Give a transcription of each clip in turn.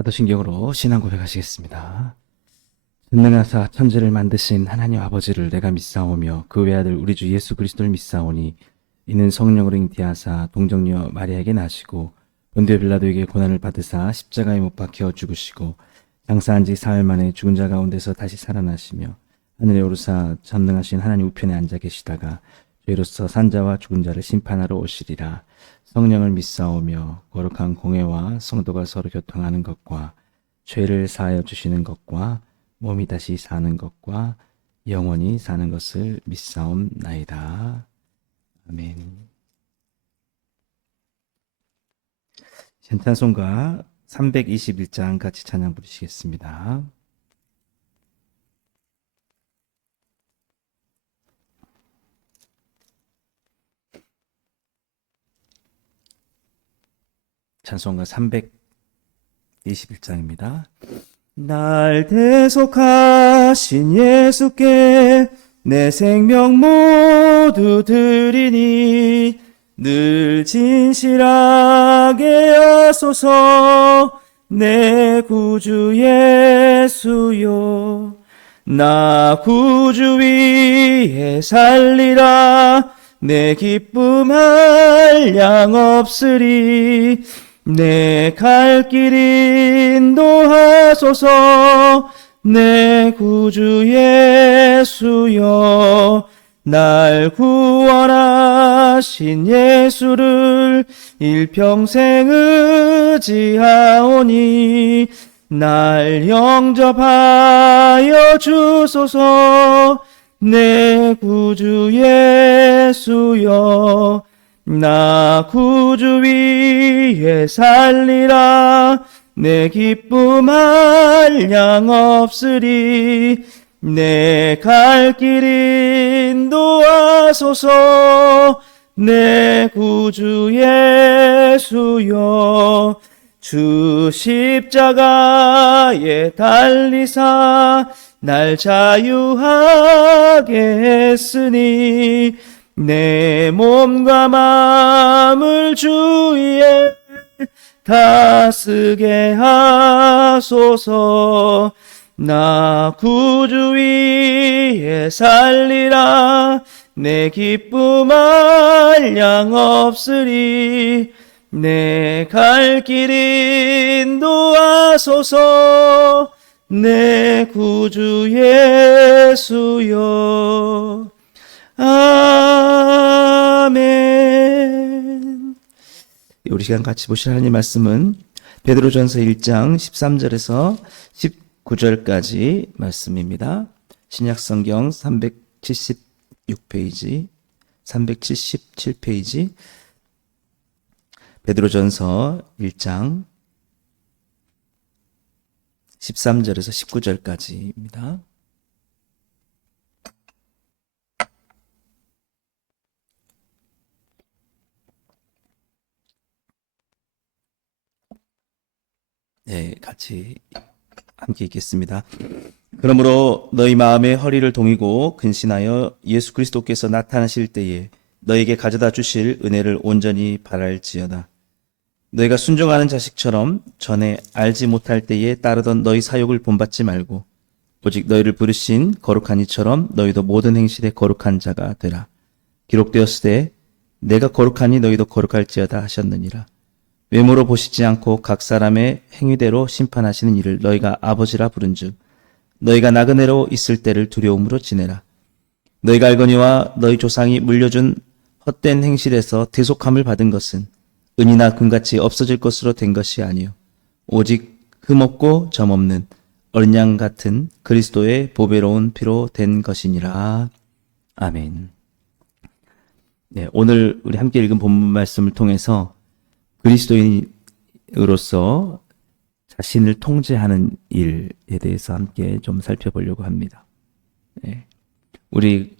사도신경으로 신앙 고백하시겠습니다. 전능하사 천지를 만드신 하나님 아버지를 내가 믿사오며 그 외아들 우리 주 예수 그리스도를 믿사오니 이는 성령으로 잉태하사 동정녀 마리아에게 나시고 본디오 빌라도에게 고난을 받으사 십자가에 못 박혀 죽으시고 장사한 지 사흘 만에 죽은 자 가운데서 다시 살아나시며 하늘에 오르사 전능하신 하나님 우편에 앉아 계시다가 죄로서 산자와 죽은 자를 심판하러 오시리라. 성령을 믿사오며 거룩한 공회와 성도가 서로 교통하는 것과 죄를 사하여 주시는 것과 몸이 다시 사는 것과 영원히 사는 것을 믿사옵나이다. 아멘. 찬송가 321장 같이 찬양 부르시겠습니다. 찬송가 321장입니다. 날 대속하신 예수께 내 생명 모두 드리니 늘 진실하게 하소서. 내 구주 예수여, 나 구주 위에 살리라. 내 기쁨 한량 없으리. 내 갈 길 인도하소서. 내 구주 예수여, 날 구원하신 예수를 일평생 의지하오니 날 영접하여 주소서. 내 구주 예수여, 나 구주 위에 살리라. 내 기쁨 한량 없으리. 내 갈 길 인도하소서. 내 구주 예수여, 주 십자가에 달리사 날 자유하게 했으니 내 몸과 마음을 주위에 다스게 하소서. 나 구주 위에 살리라. 내 기쁨 한량 없으리. 내 갈 길 인도하소서. 내 구주 예수여. 아멘. 우리 시간 같이 보실 하나님 말씀은 베드로전서 1장 13절에서 19절까지 말씀입니다. 신약성경 376페이지, 377페이지, 베드로전서 1장 13절에서 19절까지입니다. 네, 같이 함께 읽겠습니다. 그러므로 너희 마음의 허리를 동이고 근신하여 예수 그리스도께서 나타나실 때에 너에게 가져다 주실 은혜를 온전히 바랄지어다. 너희가 순종하는 자식처럼 전에 알지 못할 때에 따르던 너희 사욕을 본받지 말고 오직 너희를 부르신 거룩한 이처럼 너희도 모든 행실에 거룩한 자가 되라. 기록되었으되 내가 거룩하니 너희도 거룩할지어다 하셨느니라. 외모로 보시지 않고 각 사람의 행위대로 심판하시는 이를 너희가 아버지라 부른즉 너희가 나그네로 있을 때를 두려움으로 지내라. 너희가 알거니와 너희 조상이 물려준 헛된 행실에서 대속함을 받은 것은 은이나 금같이 없어질 것으로 된 것이 아니요 오직 흠없고 점없는 어린 양 같은 그리스도의 보배로운 피로 된 것이니라. 아멘. 네, 오늘 우리 함께 읽은 본문 말씀을 통해서 그리스도인으로서 자신을 통제하는 일에 대해서 함께 좀 살펴보려고 합니다. 네. 우리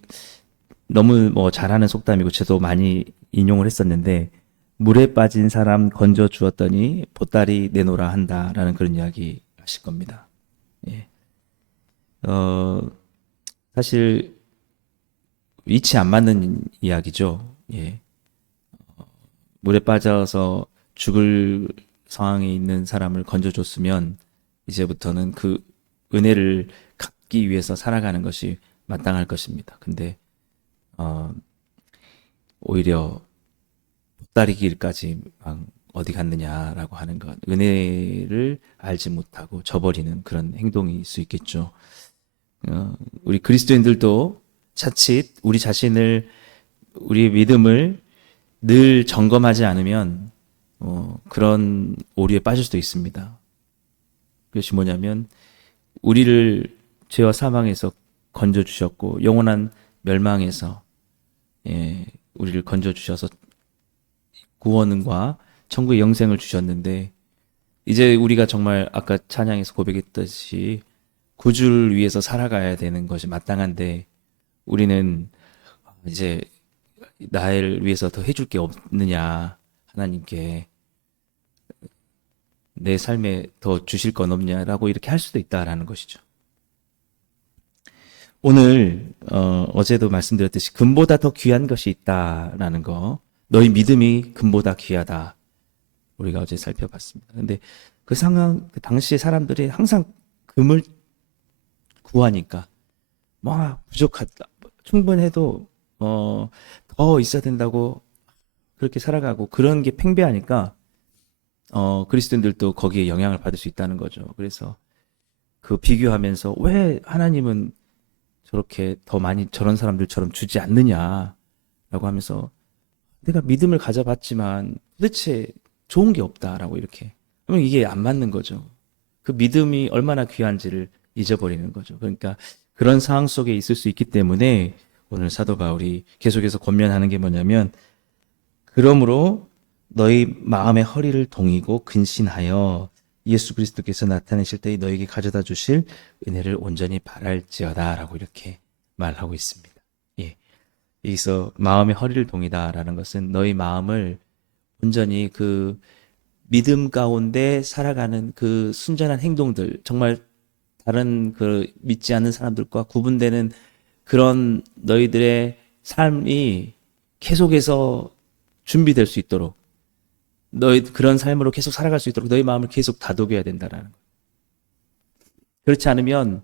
너무 잘하는 속담이고 저도 많이 인용을 했었는데 물에 빠진 사람 건져 주었더니 보따리 내놓으라 한다라는 그런 이야기 하실 겁니다. 예. 사실 위치 안 맞는 이야기죠. 예. 물에 빠져서 죽을 상황에 있는 사람을 건져줬으면 이제부터는 그 은혜를 갚기 위해서 살아가는 것이 마땅할 것입니다. 근데 오히려 보따리 길까지 막 어디 갔느냐라고 하는 것, 은혜를 알지 못하고 저버리는 그런 행동일 수 있겠죠. 우리 그리스도인들도 자칫 우리 자신을, 우리의 믿음을 늘 점검하지 않으면 그런 오류에 빠질 수도 있습니다. 그것이 뭐냐면 우리를 죄와 사망에서 건져주셨고 영원한 멸망에서 우리를 건져주셔서 구원과 천국의 영생을 주셨는데, 이제 우리가 정말 아까 찬양에서 고백했듯이 구주를 위해서 살아가야 되는 것이 마땅한데, 우리는 이제 나를 위해서 더 해줄 게 없느냐, 하나님께 내 삶에 더 주실 건 없냐라고 이렇게 할 수도 있다라는 것이죠. 오늘 어제도 말씀드렸듯이 금보다 더 귀한 것이 있다라는 거, 너희 믿음이 금보다 귀하다, 우리가 어제 살펴봤습니다. 근데 그 상황, 그 당시에 사람들이 항상 금을 구하니까 부족하다, 충분해도 더 있어야 된다고 그렇게 살아가고, 그런 게 팽배하니까 그리스도인들도 거기에 영향을 받을 수 있다는 거죠. 그래서 그 비교하면서 왜 하나님은 저렇게 더 많이 저런 사람들처럼 주지 않느냐라고 하면서, 내가 믿음을 가져봤지만 도대체 좋은 게 없다라고 이렇게 그러면 이게 안 맞는 거죠. 그 믿음이 얼마나 귀한지를 잊어버리는 거죠. 그러니까 그런 상황 속에 있을 수 있기 때문에 오늘 사도 바울이 계속해서 권면하는 게 뭐냐면, 그러므로 너희 마음의 허리를 동이고 근신하여 예수 그리스도께서 나타내실 때에 너에게 가져다 주실 은혜를 온전히 바랄지어다 라고 이렇게 말하고 있습니다. 여기서 마음의 허리를 동이다라는 것은 너희 마음을 온전히 그 믿음 가운데 살아가는 그 순전한 행동들, 정말 다른 그 믿지 않는 사람들과 구분되는 그런 너희들의 삶이 계속해서 준비될 수 있도록, 너희 그런 삶으로 계속 살아갈 수 있도록 너희 마음을 계속 다독여야 된다라는 거. 그렇지 않으면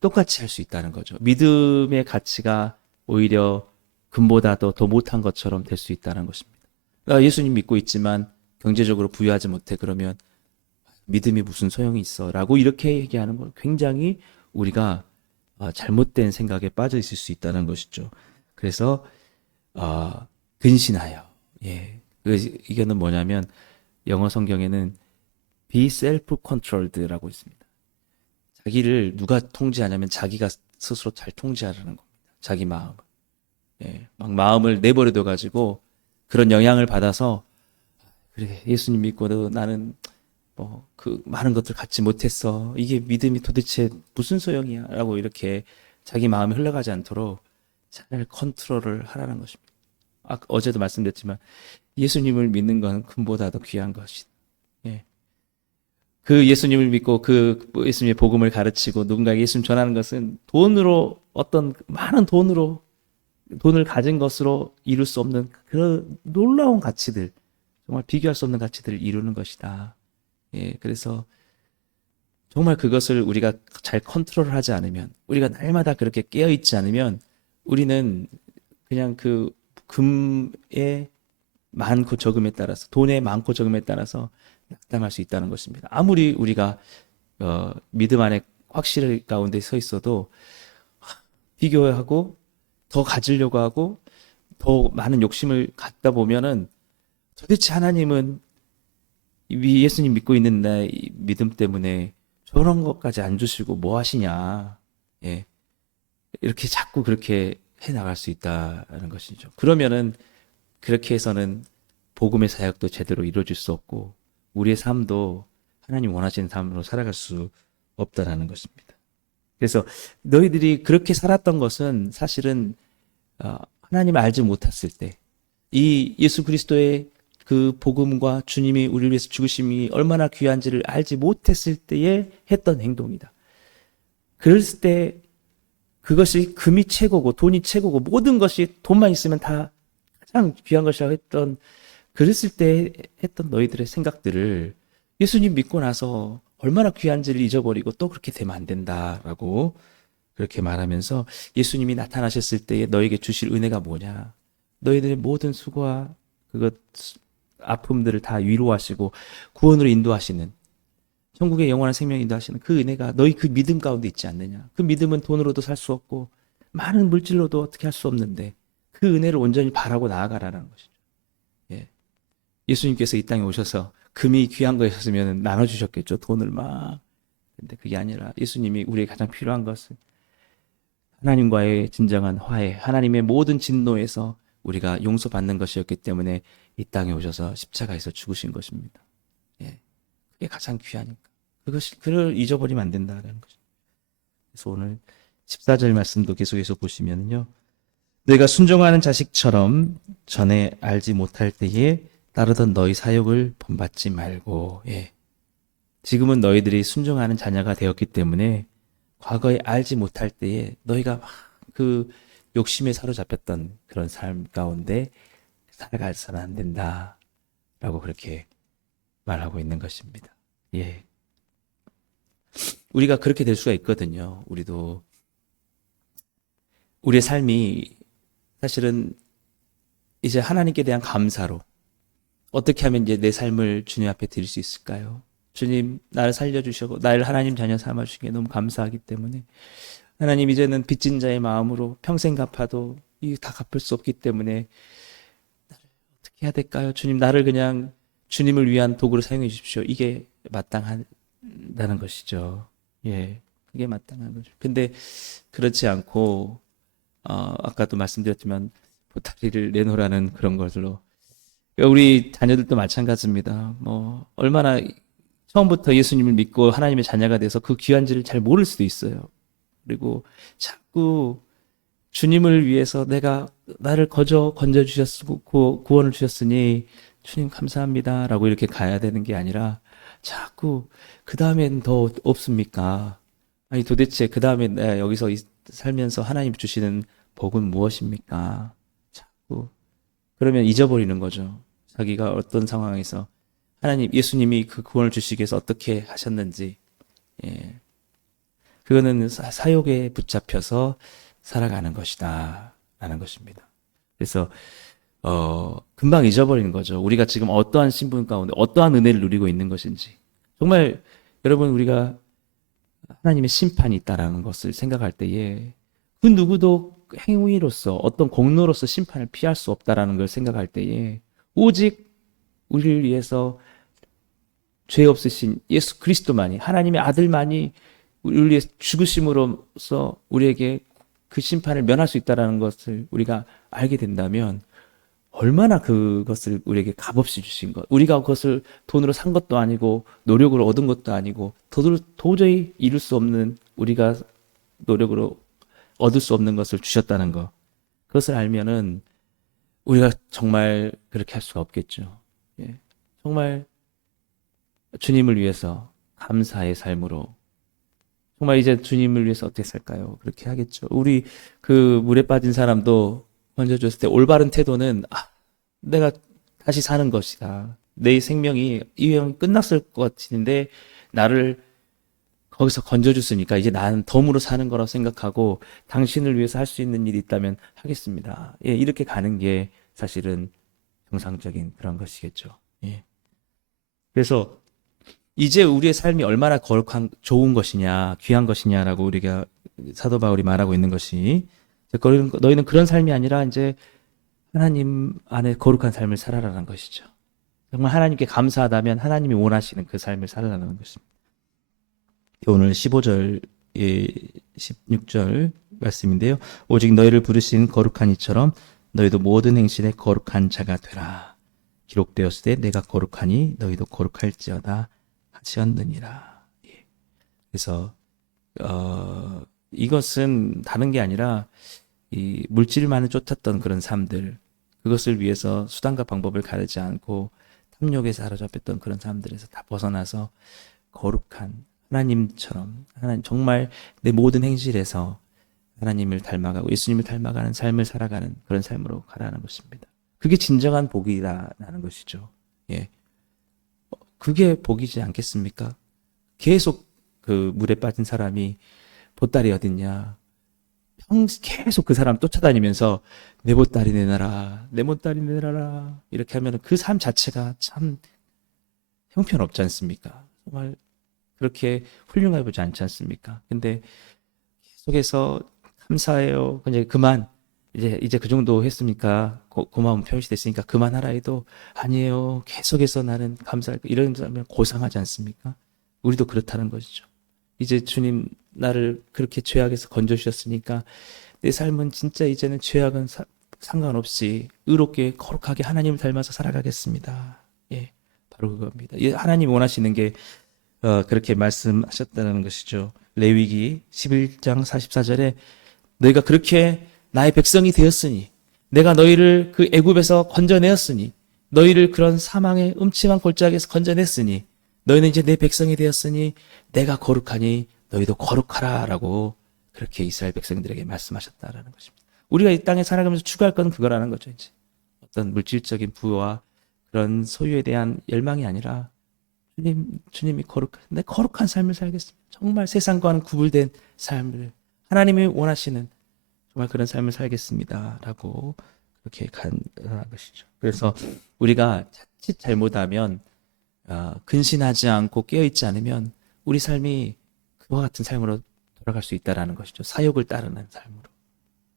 똑같이 할 수 있다는 거죠. 믿음의 가치가 오히려 금보다도 더 못한 것처럼 될 수 있다는 것입니다. 나 예수님 믿고 있지만 경제적으로 부유하지 못해, 그러면 믿음이 무슨 소용이 있어 라고 이렇게 얘기하는 건 굉장히 우리가 잘못된 생각에 빠져 있을 수 있다는 것이죠. 그래서 근신하여, 이거는 뭐냐면 영어 성경에는 be self-controlled라고 있습니다. 자기를 누가 통제하냐면 자기가 스스로 잘 통제하라는 겁니다. 자기 마음을. 막 마음을 내버려둬 가지고 그런 영향을 받아서, 그래 예수님 믿고도 나는 그 많은 것들 갖지 못했어, 이게 믿음이 도대체 무슨 소용이야 라고 이렇게 자기 마음이 흘러가지 않도록 잘 컨트롤을 하라는 것입니다. 어제도 말씀드렸지만 예수님을 믿는 건 금보다 더 귀한 것이다. 그 예수님을 믿고 그 예수님의 복음을 가르치고 누군가에게 예수님 전하는 것은 돈으로, 어떤 많은 돈을 가진 것으로 이룰 수 없는 그런 놀라운 가치들, 정말 비교할 수 없는 가치들을 이루는 것이다. 그래서 정말 그것을 우리가 잘 컨트롤을 하지 않으면, 우리가 날마다 그렇게 깨어있지 않으면 우리는 그냥 그 금의 많고 적음에 따라서, 돈의 많고 적음에 따라서 낙담할 수 있다는 것입니다. 아무리 우리가 믿음 안에 확실히 가운데 서 있어도 비교하고 더 가지려고 하고 더 많은 욕심을 갖다 보면은 도대체 하나님은 예수님 믿고 있는 내 믿음 때문에 저런 것까지 안 주시고 뭐 하시냐, 이렇게 자꾸 그렇게 해 나갈 수 있다는 것이죠. 그러면은 그렇게 해서는 복음의 사역도 제대로 이루어질 수 없고 우리의 삶도 하나님 원하시는 삶으로 살아갈 수 없다라는 것입니다. 그래서 너희들이 그렇게 살았던 것은 사실은 하나님을 알지 못했을 때, 이 예수 그리스도의 그 복음과 주님이 우리를 위해서 죽으심이 얼마나 귀한지를 알지 못했을 때에 했던 행동이다. 그랬을 때 그것이 금이 최고고 돈이 최고고 모든 것이 돈만 있으면 다 가장 귀한 것이라고 했던 그랬을 때 했던 너희들의 생각들을 예수님 믿고 나서 얼마나 귀한지를 잊어버리고 또 그렇게 되면 안 된다라고 그렇게 말하면서 예수님이 나타나셨을 때에 너에게 주실 은혜가 뭐냐? 너희들의 모든 수고와 그것 아픔들을 다 위로하시고 구원으로 인도하시는 천국의 영원한 생명 인도하시는 그 은혜가 너희 그 믿음 가운데 있지 않느냐? 그 믿음은 돈으로도 살 수 없고 많은 물질로도 어떻게 할 수 없는데 그 은혜를 온전히 바라고 나아가라는 것이죠. 예. 예수님께서 이 땅에 오셔서 금이 귀한 거였으면 나눠주셨겠죠. 돈을 막. 근데 그게 아니라 예수님이 우리에게 가장 필요한 것은 하나님과의 진정한 화해, 하나님의 모든 진노에서 우리가 용서받는 것이었기 때문에 이 땅에 오셔서 십자가에서 죽으신 것입니다. 예. 그게 가장 귀하니까. 그걸 잊어버리면 안 된다는 거죠. 그래서 오늘 14절 말씀도 계속해서 보시면요. 너희가 순종하는 자식처럼 전에 알지 못할 때에 따르던 너희 사욕을 본받지 말고, 예. 지금은 너희들이 순종하는 자녀가 되었기 때문에 과거에 알지 못할 때에 너희가 막 그 욕심에 사로잡혔던 그런 삶 가운데 살아가서는 안 된다. 라고 그렇게 말하고 있는 것입니다. 예. 우리가 그렇게 될 수가 있거든요. 우리도. 우리의 삶이 사실은 이제 하나님께 대한 감사로 어떻게 하면 이제 내 삶을 주님 앞에 드릴 수 있을까요? 주님, 나를 살려주시고, 나를 하나님 자녀 삼아주신 게 너무 감사하기 때문에, 하나님 이제는 빚진 자의 마음으로 평생 갚아도 이 다 갚을 수 없기 때문에, 어떻게 해야 될까요? 주님, 나를 그냥 주님을 위한 도구로 사용해 주십시오. 이게 마땅하다는 것이죠. 예. 그게 마땅한 거죠. 근데 그렇지 않고, 아까도 말씀드렸지만, 보따리를 내놓으라는 그런 것으로, 우리 자녀들도 마찬가지입니다. 뭐, 얼마나 처음부터 예수님을 믿고 하나님의 자녀가 돼서 그 귀한지를 잘 모를 수도 있어요. 그리고 자꾸 주님을 위해서 내가 나를 건져 주셨고 구원을 주셨으니 주님 감사합니다라고 이렇게 가야 되는 게 아니라 자꾸 그 다음엔 더 없습니까? 아니 도대체 그 다음에 내가 여기서 살면서 하나님 주시는 복은 무엇입니까? 자꾸 그러면 잊어버리는 거죠. 자기가 어떤 상황에서 하나님 예수님이 그 구원을 주시기 위해서 어떻게 하셨는지, 예. 그거는 사욕에 붙잡혀서 살아가는 것이다 라는 것입니다. 그래서 금방 잊어버리는 거죠. 우리가 지금 어떠한 신분 가운데 어떠한 은혜를 누리고 있는 것인지. 정말 여러분 우리가 하나님의 심판이 있다라는 것을 생각할 때에 그 누구도 행위로서 어떤 공로로서 심판을 피할 수 없다라는 걸 생각할 때에 오직 우리를 위해서 죄 없으신 예수 그리스도만이 하나님의 아들만이 우리를 위해 죽으심으로써 우리에게 그 심판을 면할 수 있다는 것을 우리가 알게 된다면 얼마나 그것을 우리에게 값없이 주신 것 우리가 그것을 돈으로 산 것도 아니고 노력으로 얻은 것도 아니고 도저히 이룰 수 없는 우리가 노력으로 얻을 수 없는 것을 주셨다는 것 그것을 알면은 우리가 정말 그렇게 할 수가 없겠죠. 예. 정말 주님을 위해서 감사의 삶으로 정말 이제 주님을 위해서 어떻게 살까요? 그렇게 하겠죠. 우리 그 물에 빠진 사람도 건져줬을 때 올바른 태도는 내가 다시 사는 것이다. 내 생명이 이 끝났을 것 같은데 나를 거기서 건져줬으니까 이제 나는 덤으로 사는 거라고 생각하고 당신을 위해서 할 수 있는 일이 있다면 하겠습니다. 예, 이렇게 가는 게 사실은 정상적인 그런 것이겠죠. 예. 그래서 이제 우리의 삶이 얼마나 거룩한 좋은 것이냐, 귀한 것이냐라고 우리가 사도 바울이 말하고 있는 것이 너희는 그런 삶이 아니라 이제 하나님 안에 거룩한 삶을 살아라는 것이죠. 정말 하나님께 감사하다면 하나님이 원하시는 그 삶을 살아라는 것입니다. 오늘 15절, 16절 말씀인데요. 오직 너희를 부르신 거룩한 이처럼 너희도 모든 행실에 거룩한 자가 되라. 기록되었을 때 내가 거룩하니 너희도 거룩할지어다 하셨느니라. 예. 그래서 이것은 다른 게 아니라 이 물질만을 쫓았던 그런 삶들 그것을 위해서 수단과 방법을 가르지 않고 탐욕에 사로잡혔던 그런 삶들에서 다 벗어나서 거룩한 하나님처럼 하나님 정말 내 모든 행실에서 하나님을 닮아가고 예수님을 닮아가는 삶을 살아가는 그런 삶으로 가라는 것입니다. 그게 진정한 복이라는 것이죠. 예. 그게 복이지 않겠습니까? 계속 그 물에 빠진 사람이 보따리 어딨냐. 계속 그 사람 쫓아다니면서 내 보따리 내놔라, 내 보따리 내놔라. 이렇게 하면 그 삶 자체가 참 형편없지 않습니까? 정말 그렇게 훌륭해 보지 않지 않습니까? 근데 계속해서 감사해요. 이제 그만. 이제 그 정도 했으니까 고마움 표시됐으니까 그만하라 해도 아니에요. 계속해서 나는 감사할 이런 사람은 고상하지 않습니까? 우리도 그렇다는 것이죠. 이제 주님 나를 그렇게 죄악에서 건져 주셨으니까 내 삶은 진짜 이제는 죄악은 상관없이 의롭게 거룩하게 하나님을 닮아서 살아가겠습니다. 예, 바로 그겁니다. 하나님 원하시는 게 그렇게 말씀하셨다는 것이죠. 레위기 11장 44절에 너희가 그렇게 나의 백성이 되었으니 내가 너희를 그 애굽에서 건져내었으니 너희를 그런 사망의 음침한 골짜기에서 건져냈으니 너희는 이제 내 백성이 되었으니 내가 거룩하니 너희도 거룩하라 라고 그렇게 이스라엘 백성들에게 말씀하셨다라는 것입니다. 우리가 이 땅에 살아가면서 추구할 건 그거라는 거죠. 이제 어떤 물질적인 부와 그런 소유에 대한 열망이 아니라 주님이 내 거룩한 삶을 살겠습니다. 정말 세상과는 구분된 삶을 하나님이 원하시는 정말 그런 삶을 살겠습니다. 라고 그렇게 간한 것이죠. 그래서 우리가 자칫 잘못하면 근신하지 않고 깨어있지 않으면 우리 삶이 그와 같은 삶으로 돌아갈 수 있다라는 것이죠. 사욕을 따르는 삶으로.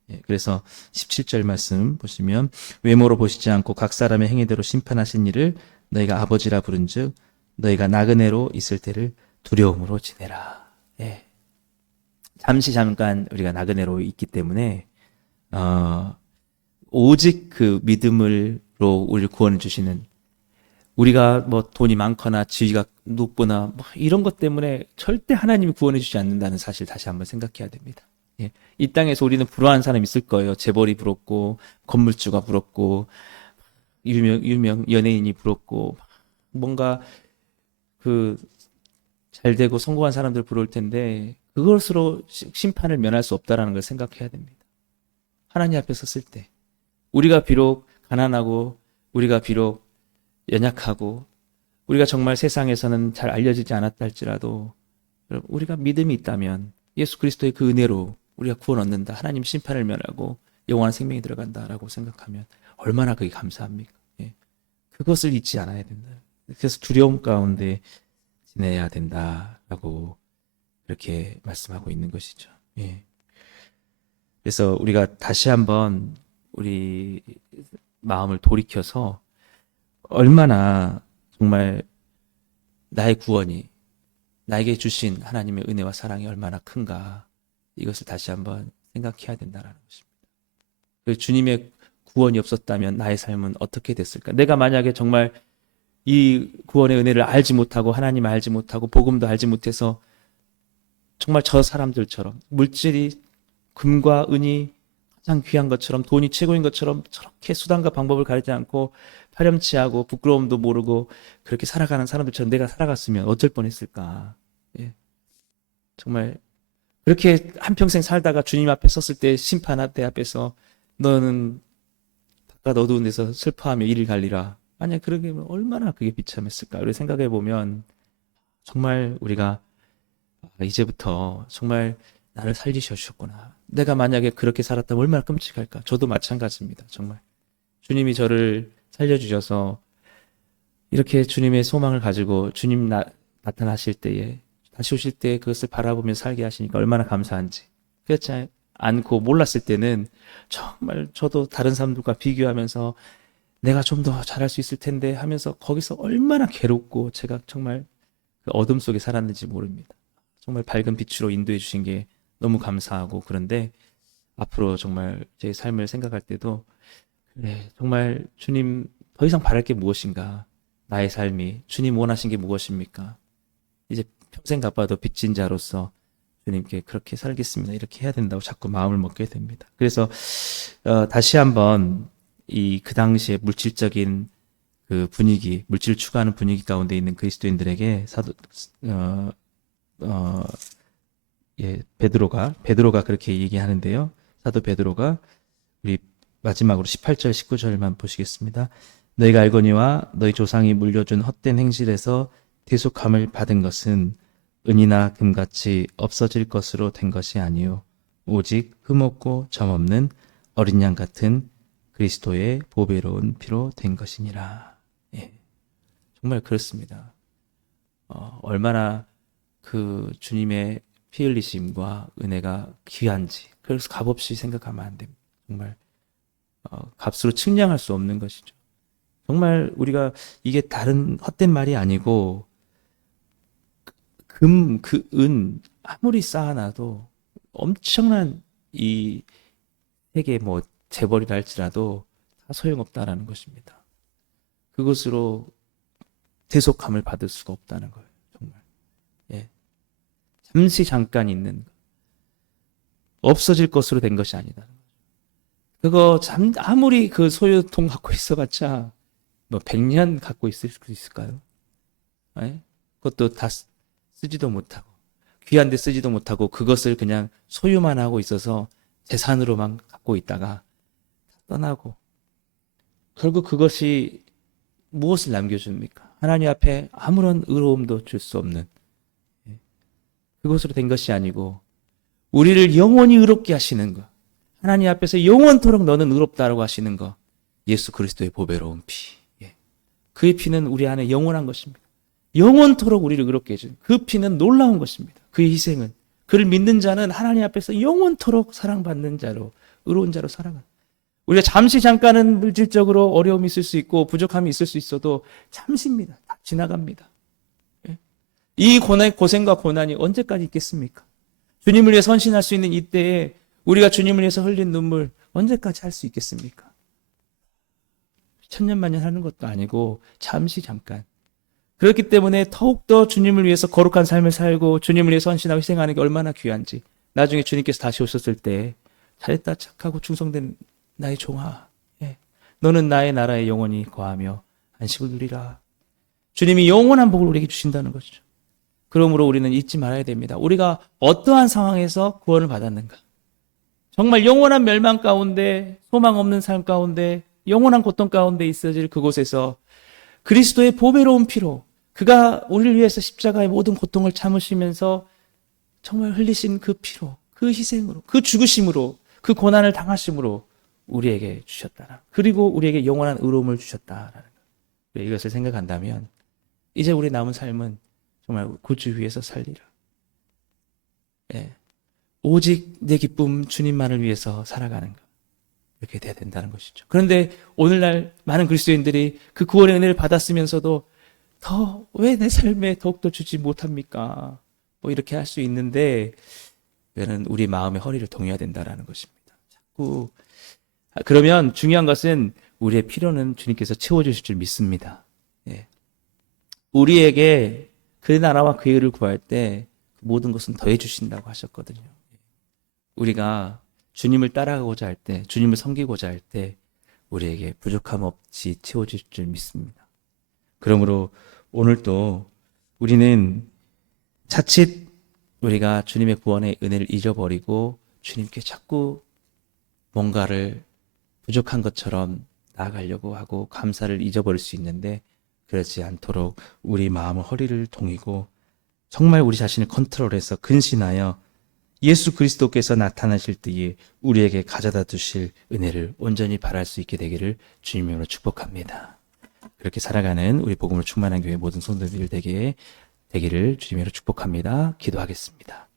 예, 그래서 17절 말씀 보시면 외모로 보시지 않고 각 사람의 행위대로 심판하신 이를 너희가 아버지라 부른즉 너희가 나그네로 있을 때를 두려움으로 지내라. 예. 잠깐 우리가 나그네로 있기 때문에 오직 그 믿음으로 우리를 구원해 주시는 우리가 뭐 돈이 많거나 지위가 높거나 뭐 이런 것 때문에 절대 하나님이 구원해 주지 않는다는 사실 다시 한번 생각해야 됩니다. 예. 이 땅에서 우리는 부러워하는 사람 있을 거예요. 재벌이 부럽고 건물주가 부럽고 유명 연예인이 부럽고 뭔가 그 잘 되고 성공한 사람들 부러울 텐데 그것으로 심판을 면할 수 없다라는 걸 생각해야 됩니다. 하나님 앞에 섰을 때 우리가 비록 가난하고 우리가 비록 연약하고 우리가 정말 세상에서는 잘 알려지지 않았다 할지라도 우리가 믿음이 있다면 예수 그리스도의 그 은혜로 우리가 구원 얻는다. 하나님 심판을 면하고 영원한 생명이 들어간다라고 생각하면 얼마나 그게 감사합니까? 예. 그것을 잊지 않아야 된다. 그래서 두려움 가운데 지내야 된다라고 이렇게 말씀하고 있는 것이죠. 예. 그래서 우리가 다시 한번 우리 마음을 돌이켜서 얼마나 정말 나의 구원이 나에게 주신 하나님의 은혜와 사랑이 얼마나 큰가 이것을 다시 한번 생각해야 된다는 것입니다. 주님의 구원이 없었다면 나의 삶은 어떻게 됐을까? 내가 만약에 정말 이 구원의 은혜를 알지 못하고 하나님을 알지 못하고 복음도 알지 못해서 정말 저 사람들처럼 물질이 금과 은이 가장 귀한 것처럼 돈이 최고인 것처럼 저렇게 수단과 방법을 가리지 않고 파렴치하고 부끄러움도 모르고 그렇게 살아가는 사람들처럼 내가 살아갔으면 어쩔 뻔했을까. 예. 정말 그렇게 한평생 살다가 주님 앞에 섰을 때 심판대 앞에서 너는 바깥 어두운 데서 슬퍼하며 이를 갈리라. 만약 그러게 얼마나 그게 비참했을까. 우리 생각해 보면 정말 우리가 이제부터 정말 나를 살리셔 주셨구나. 내가 만약에 그렇게 살았다면 얼마나 끔찍할까. 저도 마찬가지입니다. 정말 주님이 저를 살려주셔서 이렇게 주님의 소망을 가지고 주님 나타나실 때에 다시 오실 때 그것을 바라보며 살게 하시니까 얼마나 감사한지. 그렇지 않고 몰랐을 때는 정말 저도 다른 사람들과 비교하면서 내가 좀 더 잘할 수 있을 텐데 하면서 거기서 얼마나 괴롭고 제가 정말 그 어둠 속에 살았는지 모릅니다. 정말 밝은 빛으로 인도해 주신 게 너무 감사하고 그런데 앞으로 정말 제 삶을 생각할 때도 그래, 정말 주님 더 이상 바랄 게 무엇인가? 나의 삶이 주님 원하신 게 무엇입니까? 이제 평생 갚아도 빚진 자로서 주님께 그렇게 살겠습니다. 이렇게 해야 된다고 자꾸 마음을 먹게 됩니다. 그래서 다시 한번 그 당시에 물질적인 그 분위기, 물질을 추구하는 분위기 가운데 있는 그리스도인들에게 베드로가 그렇게 얘기하는데요. 사도 베드로가 우리 마지막으로 18절, 19절만 보시겠습니다. 너희가 알거니와 너희 조상이 물려준 헛된 행실에서 대속함을 받은 것은 은이나 금같이 없어질 것으로 된 것이 아니요 오직 흠없고 점없는 어린 양 같은 그리스도의 보배로운 피로 된 것이니라. 예, 정말 그렇습니다. 얼마나 그 주님의 피 흘리심과 은혜가 귀한지, 그래서 값없이 생각하면 안 됩니다. 정말 값으로 측량할 수 없는 것이죠. 정말 우리가 이게 다른 헛된 말이 아니고 은 아무리 쌓아놔도 엄청난 이 세계 뭐 재벌이라 할지라도 다 소용없다라는 것입니다. 그것으로 대속함을 받을 수가 없다는 거예요. 정말. 예. 잠시 잠깐 있는 것. 없어질 것으로 된 것이 아니다. 그거 아무리 그 소유통 갖고 있어봤자 뭐 100년 갖고 있을 수 있을까요? 예? 그것도 다 쓰지도 못하고 귀한데 쓰지도 못하고 그것을 그냥 소유만 하고 있어서 재산으로만 갖고 있다가 떠나고 결국 그것이 무엇을 남겨줍니까? 하나님 앞에 아무런 의로움도 줄 수 없는 그것으로 된 것이 아니고 우리를 영원히 의롭게 하시는 것, 하나님 앞에서 영원토록 너는 의롭다라고 하시는 것, 예수 그리스도의 보배로운 피. 그의 피는 우리 안에 영원한 것입니다. 영원토록 우리를 의롭게 해주는 그 피는 놀라운 것입니다. 그의 희생은 그를 믿는 자는 하나님 앞에서 영원토록 사랑받는 자로 의로운 자로 살아가는. 우리가 잠시 잠깐은 물질적으로 어려움이 있을 수 있고 부족함이 있을 수 있어도 잠시입니다. 다 지나갑니다. 이 고생과 고난이 언제까지 있겠습니까? 주님을 위해 선신할 수 있는 이때에 우리가 주님을 위해서 흘린 눈물 언제까지 할 수 있겠습니까? 천년만년 하는 것도 아니고 잠시 잠깐. 그렇기 때문에 더욱더 주님을 위해서 거룩한 삶을 살고 주님을 위해 선신하고 희생하는 게 얼마나 귀한지 나중에 주님께서 다시 오셨을 때 잘했다 착하고 충성된 나의 종아, 너는 나의 나라에 영원히 거하며 안식을 누리라. 주님이 영원한 복을 우리에게 주신다는 것이죠. 그러므로 우리는 잊지 말아야 됩니다. 우리가 어떠한 상황에서 구원을 받았는가. 정말 영원한 멸망 가운데 소망 없는 삶 가운데 영원한 고통 가운데 있어질 그곳에서 그리스도의 보배로운 피로 그가 우리를 위해서 십자가의 모든 고통을 참으시면서 정말 흘리신 그 피로 그 희생으로 그 죽으심으로 그 고난을 당하심으로 우리에게 주셨다. 그리고 우리에게 영원한 의로움을 주셨다라는 것. 이것을 생각한다면 이제 우리 남은 삶은 정말 구주 위에서 살리라. 오직 내 기쁨 주님만을 위해서 살아가는 것. 이렇게 돼야 된다는 것이죠. 그런데 오늘날 많은 그리스도인들이 그 구원의 은혜를 받았으면서도 더 왜 내 삶에 더욱더 주지 못합니까? 뭐 이렇게 할 수 있는데 그는 우리 마음의 허리를 동여야 된다는 것입니다. 자꾸 그러면 중요한 것은 우리의 필요는 주님께서 채워주실 줄 믿습니다. 우리에게 그 나라와 그 의를 구할 때 모든 것은 더해 주신다고 하셨거든요. 우리가 주님을 따라가고자 할 때, 주님을 섬기고자 할 때 우리에게 부족함 없이 채워주실 줄 믿습니다. 그러므로 오늘도 우리는 자칫 우리가 주님의 구원의 은혜를 잊어버리고 주님께 자꾸 뭔가를 부족한 것처럼 나아가려고 하고 감사를 잊어버릴 수 있는데 그렇지 않도록 우리 마음의 허리를 동이고 정말 우리 자신을 컨트롤해서 근신하여 예수 그리스도께서 나타나실 때에 우리에게 가져다 주실 은혜를 온전히 바랄 수 있게 되기를 주님의 이름으로 축복합니다. 그렇게 살아가는 우리 복음으로 충만한 교회 모든 성도들 되기를 주님의 이름으로 축복합니다. 기도하겠습니다.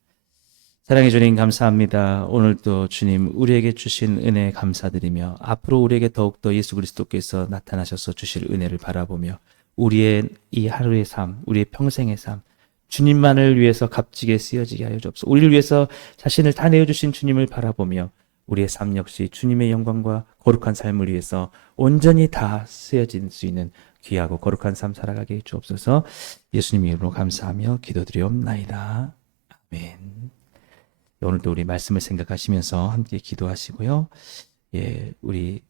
사랑해 주님 감사합니다. 오늘도 주님 우리에게 주신 은혜 감사드리며 앞으로 우리에게 더욱더 예수 그리스도께서 나타나셔서 주실 은혜를 바라보며 우리의 이 하루의 삶, 우리의 평생의 삶 주님만을 위해서 값지게 쓰여지게 하여 주옵소서. 우리를 위해서 자신을 다 내어주신 주님을 바라보며 우리의 삶 역시 주님의 영광과 거룩한 삶을 위해서 온전히 다 쓰여질 수 있는 귀하고 거룩한 삶 살아가게 해 주옵소서. 예수님 이름으로 감사하며 기도드리옵나이다. 아멘. 오늘도 우리 말씀을 생각하시면서 함께 기도하시고요. 우리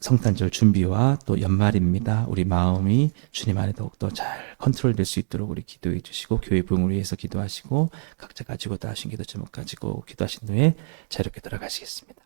성탄절 준비와 또 연말입니다. 우리 마음이 주님 안에 더욱더 잘 컨트롤될 수 있도록 우리 기도해 주시고 교회 부흥을 위해서 기도하시고 각자 가지고 다 하신 기도 제목 가지고 기도하신 후에 자유롭게 들어가시겠습니다.